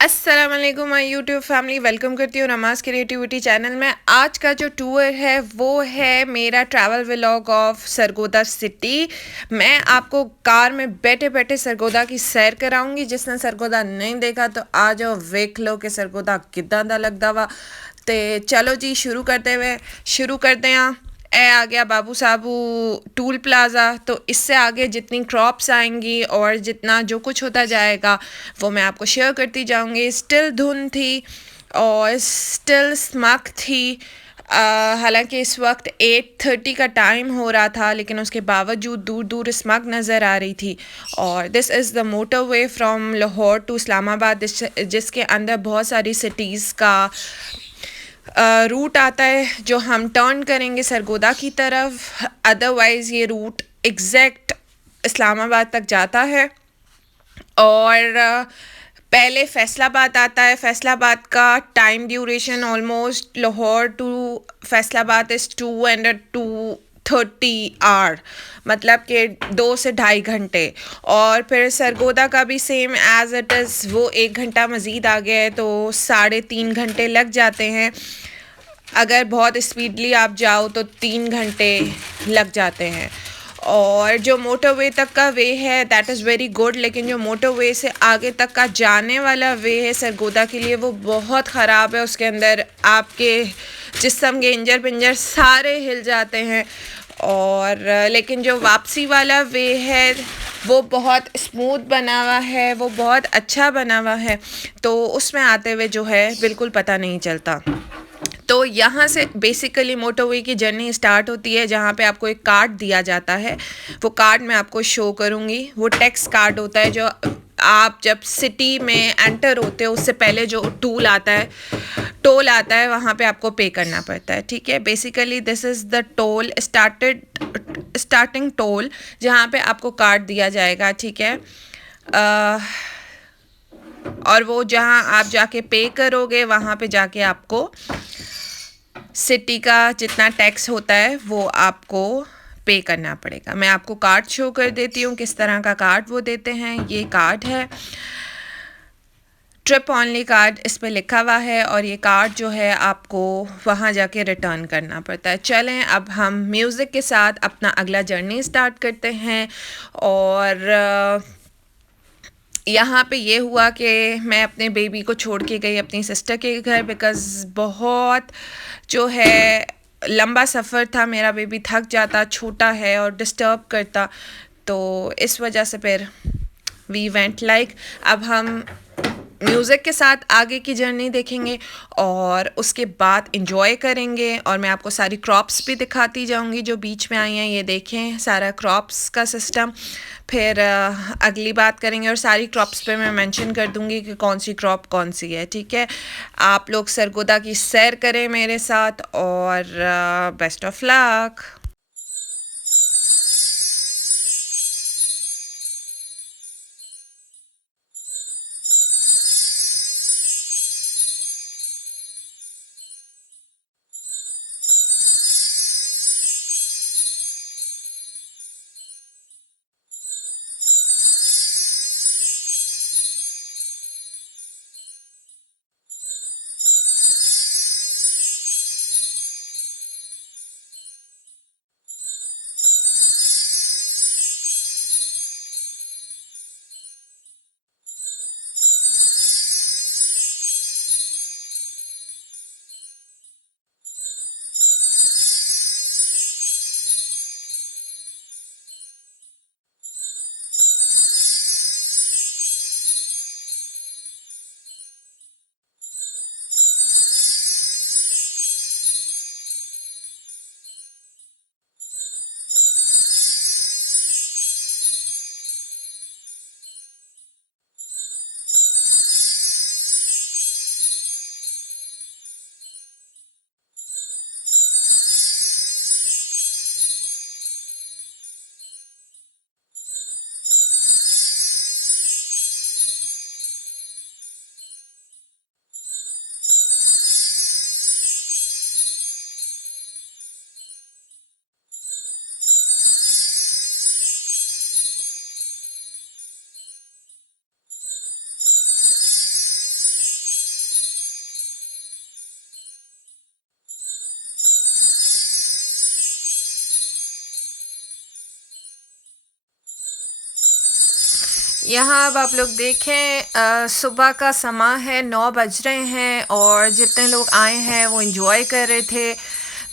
अस्सलाम वालेकुम my YouTube family, welcome करती हूँ नमाज क्रिएटिविटी चैनल में। आज का जो टूर है वो है मेरा travel vlog of Sargodha city. मैं आपको कार में बैठे बैठे सरगोदा की सैर कराऊंगी। जिसने सरगोदा नहीं देखा तो आ जाओ, वेख लो कि सरगोदा कितना दा लगदा वा। तो चलो जी, शुरू करते हैं। ए आ गया बाबू साबू टूल प्लाज़ा। तो इससे आगे जितनी क्रॉप्स आएंगी और जितना जो कुछ होता जाएगा वो मैं आपको शेयर करती जाऊंगी। स्टिल धुंध थी और स्टिल स्मग थी। हालांकि इस वक्त 8:30 का टाइम हो रहा था, लेकिन उसके बावजूद दूर दूर स्मग नज़र आ रही थी। और this is the motorway from Lahore to Islamabad, जिसके अंदर बहुत सारी सिटीज़ का रूट आता है जो हम टर्न करेंगे सरगोदा की तरफ। अदरवाइज़ ये रूट एग्जैक्ट इस्लामाबाद तक जाता है। और पहले फैसलाबाद आता है। फैसलाबाद का time duration almost Lahore to Faisalabad is 2 and 2:30 hour, मतलब कि 2 से ढाई घंटे। और फिर सरगोदा का भी सेम एज इट इज़, वो 1 घंटा मज़ीद आ गया है, तो 3.5 घंटे लग जाते हैं। अगर बहुत स्पीडली आप जाओ तो 3 घंटे लग जाते हैं। और जो मोटरवे तक का वे है दैट इज़ वेरी गुड, लेकिन जो मोटरवे से आगे तक का जाने वाला वे है सरगोदा के लिए, वो बहुत ख़राब है। उसके अंदर आपके जिस्म के इंजर पिंजर सारे हिल जाते हैं। और लेकिन जो वापसी वाला वे है वो बहुत स्मूथ बना हुआ है, वो बहुत अच्छा बना हुआ है। तो उसमें आते हुए जो है बिल्कुल पता नहीं चलता। तो यहाँ से बेसिकली मोटरवे की जर्नी स्टार्ट होती है, जहाँ पे आपको एक कार्ड दिया जाता है। वो कार्ड मैं आपको शो करूँगी। वो टैक्स कार्ड होता है जो आप जब सिटी में एंटर होते हो उससे पहले जो टोल आता है वहाँ पे आपको पे करना पड़ता है। ठीक है, basically this is the toll starting toll, जहाँ पे आपको कार्ड दिया जाएगा। ठीक है, और वो जहाँ आप जाके पे करोगे वहाँ पे जाके आपको सिटी का जितना टैक्स होता है वो आपको पे करना पड़ेगा। मैं आपको कार्ड शो कर देती हूँ किस तरह का कार्ड वो देते हैं। ये कार्ड है, ट्रिप ऑनली कार्ड इस पर लिखा हुआ है, और ये कार्ड जो है आपको वहाँ जाके रिटर्न करना पड़ता है। चलें अब हम म्यूज़िक के साथ अपना अगला जर्नी स्टार्ट करते हैं। और यहाँ पे ये हुआ कि मैं अपने बेबी को छोड़ के गई अपनी सिस्टर के घर, बिकॉज़ बहुत जो है लंबा सफ़र था। मेरा बेबी थक जाता, छोटा है और डिस्टर्ब करता, तो इस वजह से फिर वी वेंट लाइक। अब हम म्यूज़िक के साथ आगे की जर्नी देखेंगे और उसके बाद इंजॉय करेंगे। और मैं आपको सारी क्रॉप्स भी दिखाती जाऊंगी जो बीच में आई हैं। ये देखें सारा क्रॉप्स का सिस्टम। फिर अगली बात करेंगे और सारी क्रॉप्स पे मैं मेंशन कर दूंगी कि कौन सी क्रॉप कौन सी है। ठीक है, आप लोग सरगोदा की सैर करें मेरे साथ, और बेस्ट ऑफ लक। यहाँ अब आप लोग देखें सुबह का समय है, 9 बज रहे हैं और जितने लोग आए हैं वो एंजॉय कर रहे थे।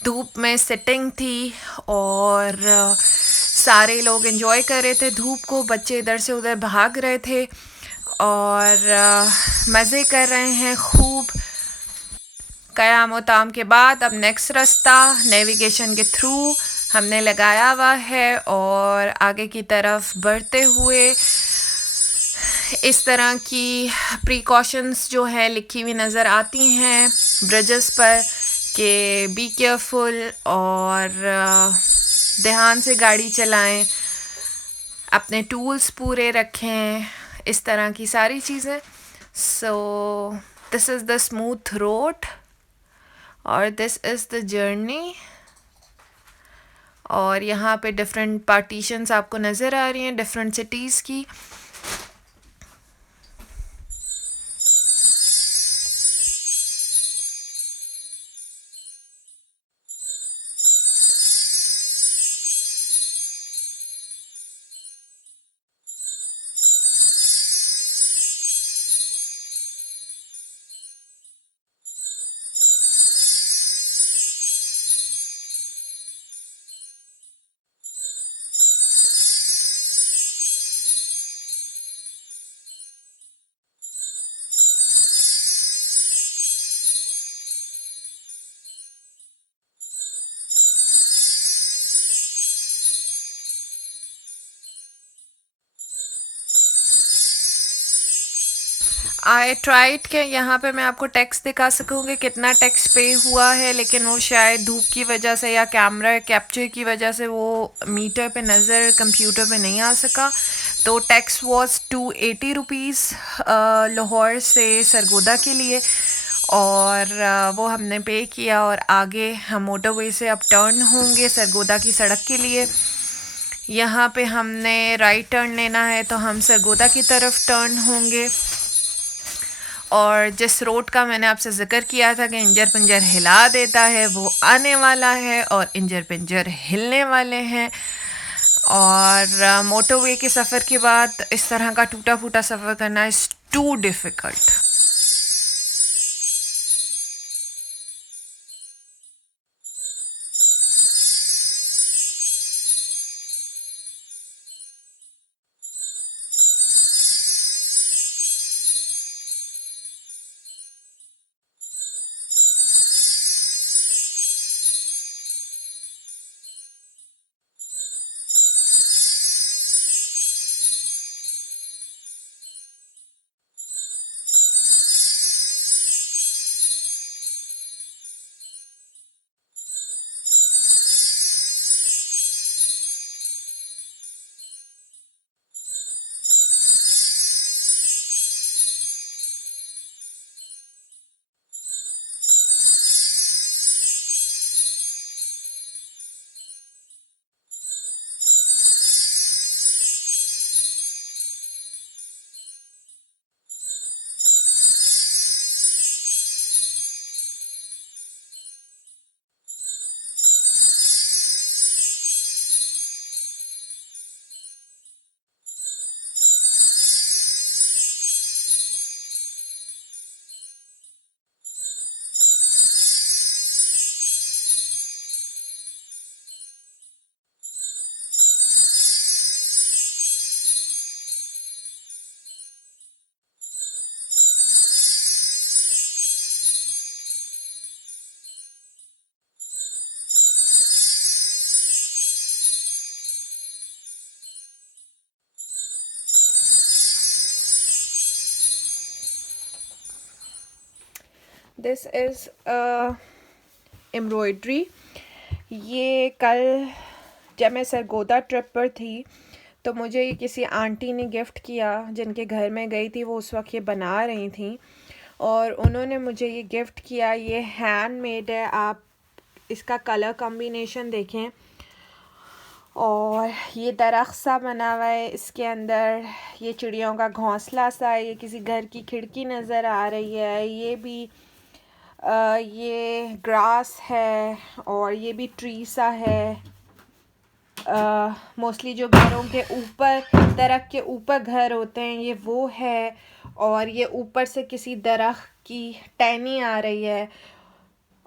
धूप में सिटिंग थी और सारे लोग एंजॉय कर रहे थे धूप को। बच्चे इधर से उधर भाग रहे थे और मज़े कर रहे हैं खूब। क़याम ताम के बाद अब नेक्स्ट रास्ता नेविगेशन के थ्रू हमने लगाया हुआ है और आगे की तरफ बढ़ते हुए इस तरह की प्रिकॉशंस जो है लिखी हुई नज़र आती हैं ब्रिजेस पर कि बी केयरफुल और ध्यान से गाड़ी चलाएं, अपने टूल्स पूरे रखें, इस तरह की सारी चीज़ें। So this is the smooth road और दिस इज़ द जर्नी। और यहाँ पे डिफरेंट पार्टीशंस आपको नज़र आ रही हैं डिफरेंट सिटीज़ की। आई ट्राइड के यहाँ पे मैं आपको टेक्स्ट दिखा सकूँगी कितना टेक्स्ट पे हुआ है, लेकिन वो शायद धूप की वजह से या कैमरा कैप्चर की वजह से वो मीटर पे नज़र कंप्यूटर पे नहीं आ सका। तो टैक्स वाज 280 रुपीज़ लाहौर से सरगोदा के लिए और वो हमने पे किया और आगे हम मोटरवे से अब टर्न होंगे सरगोदा की सड़क के लिए। यहाँ पे हमने राइट टर्न लेना है तो हम सरगोदा की तरफ टर्न होंगे। और जिस रोड का मैंने आपसे ज़िक्र किया था कि इंजर पिंजर हिला देता है वो आने वाला है और इंजर पिंजर हिलने वाले हैं। और मोटरवे के सफ़र के बाद इस तरह का टूटा फूटा सफ़र करना is too difficult. This is embroidery. ये कल जब मैं सरगोदा ट्रिप पर थी तो मुझे ये किसी आंटी ने गिफ्ट किया, जिनके घर में गई थी वो उस वक्त ये बना रही थी और उन्होंने मुझे ये गिफ्ट किया। ये हैंडमेड है, आप इसका कलर कॉम्बिनेशन देखें और ये दरख्त सा बना हुआ है, इसके अंदर ये चिड़ियों का घोंसला सा है, ये किसी घर की खिड़की नज़र आ रही है। ये भी ये ग्रास है और ये भी ट्री सा है। मोस्टली जो घरों के ऊपर, दरख्त के ऊपर घर होते हैं, ये वो है। और ये ऊपर से किसी दरख्त की टहनी आ रही है,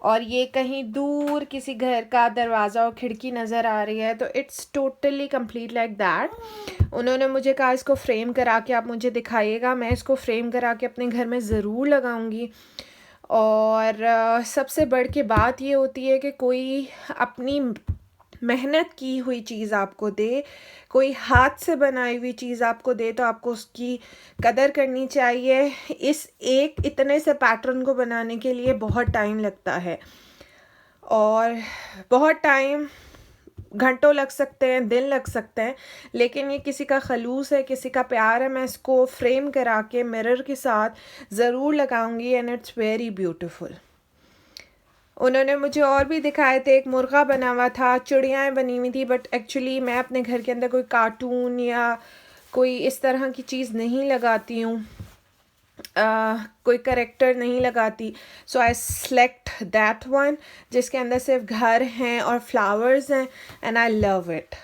और ये कहीं दूर किसी घर का दरवाज़ा और खिड़की नज़र आ रही है। तो it's totally complete like that. उन्होंने मुझे कहा इसको फ्रेम करा के आप मुझे दिखाइएगा, मैं इसको फ्रेम करा के अपने घर में ज़रूर लगाऊंगी। और सबसे बढ़ के बात ये होती है कि कोई अपनी मेहनत की हुई चीज़ आपको दे, कोई हाथ से बनाई हुई चीज़ आपको दे, तो आपको उसकी कदर करनी चाहिए। इस एक इतने से पैटर्न को बनाने के लिए बहुत टाइम लगता है, और बहुत टाइम, घंटों लग सकते हैं, दिन लग सकते हैं, लेकिन ये किसी का खलूस है, किसी का प्यार है। मैं इसको फ्रेम करा के मिरर के साथ ज़रूर लगाऊंगी, एंड इट्स वेरी ब्यूटीफुल। उन्होंने मुझे और भी दिखाए थे, एक मुर्गा बना हुआ था, चिड़ियाएँ बनी हुई थी, बट एक्चुअली मैं अपने घर के अंदर कोई कार्टून या कोई इस तरह की चीज़ नहीं लगाती हूँ, कोई करेक्टर नहीं लगाती। सो आई सेलेक्ट दैट वन जिसके अंदर सिर्फ घर हैं और फ्लावर्स हैं, and I love it.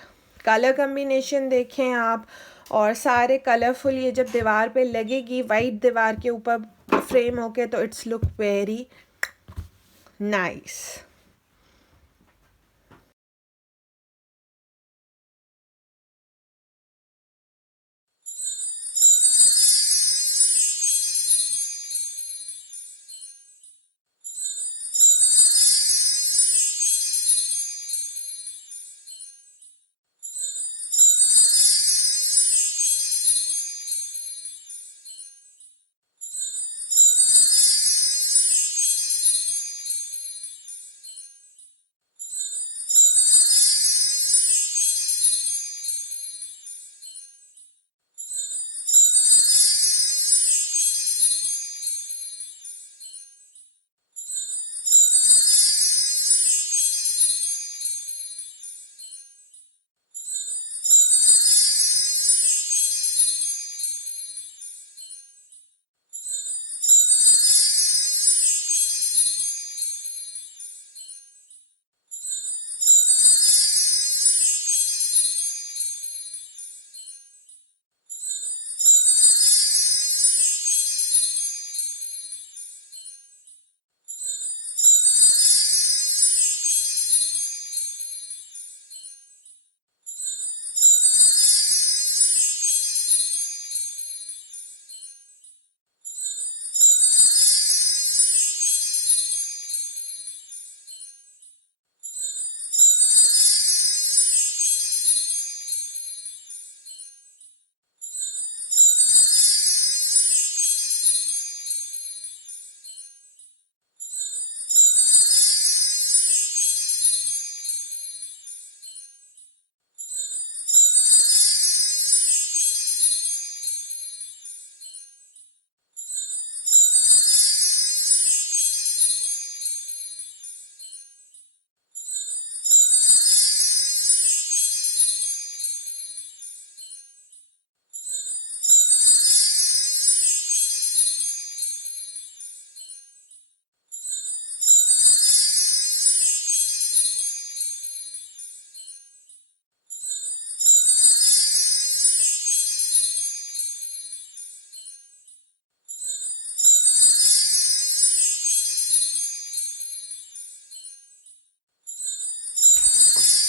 Colour combination देखें आप, और सारे कलरफुल, ये जब दीवार पे लगेगी वाइट दीवार के ऊपर फ्रेम होके, तो इट्स लुक वेरी नाइस।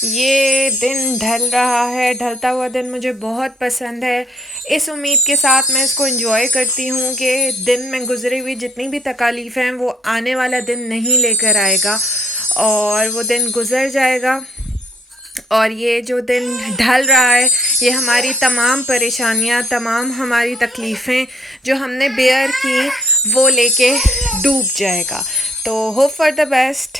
ये दिन ढल रहा है, ढलता हुआ दिन मुझे बहुत पसंद है। इस उम्मीद के साथ मैं इसको एंजॉय करती हूँ कि दिन में गुजरी हुई जितनी भी तकालीफ़ हैं वो आने वाला दिन नहीं लेकर आएगा, और वो दिन गुज़र जाएगा। और ये जो दिन ढल रहा है, ये हमारी तमाम परेशानियाँ, तमाम हमारी तकलीफ़ें जो हमने बेयर की, वो लेके डूब जाएगा। तो hope for the best.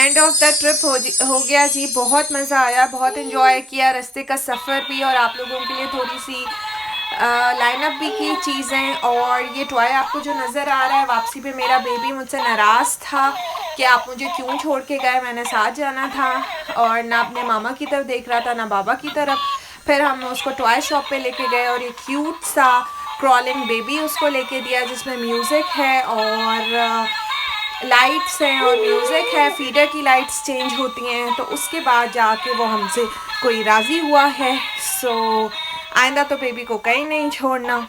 End of the trip हो गया जी। बहुत मज़ा आया, बहुत इन्जॉय किया रास्ते का सफ़र भी, और आप लोगों के लिए थोड़ी सी लाइनअप भी की चीज़ें। और ये टॉय आपको जो नज़र आ रहा है, वापसी पे मेरा बेबी मुझसे नाराज़ था कि आप मुझे क्यों छोड़ के गए, मैंने साथ जाना था, और ना अपने मामा की तरफ देख रहा था ना बाबा की तरफ। फिर हम उसको टॉय शॉप पे लेके गए और ये क्यूट सा क्रॉलिंग बेबी उसको लेके दिया, जिसमें म्यूज़िक है और लाइट्स हैं और म्यूज़िक है। फीडर की लाइट्स चेंज होती हैं, तो उसके बाद जाके वो हमसे कोई राज़ी हुआ है। सो आइंदा तो बेबी को कहीं नहीं छोड़ना।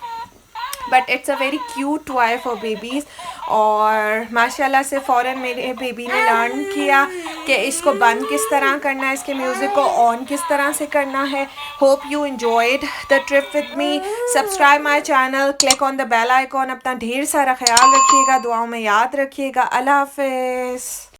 But it's a very cute toy for babies. और माशाल्लाह से फ़ौरन मेरे बेबी ने लर्न किया कि इसको बंद किस तरह करना है, इसके म्यूज़िक को ऑन किस तरह से करना है। Hope you enjoyed the trip with me. Subscribe my channel, click on the bell icon. अपना ढेर सारा ख्याल रखिएगा, दुआओं में याद रखिएगा। अल्लाह हाफिज़।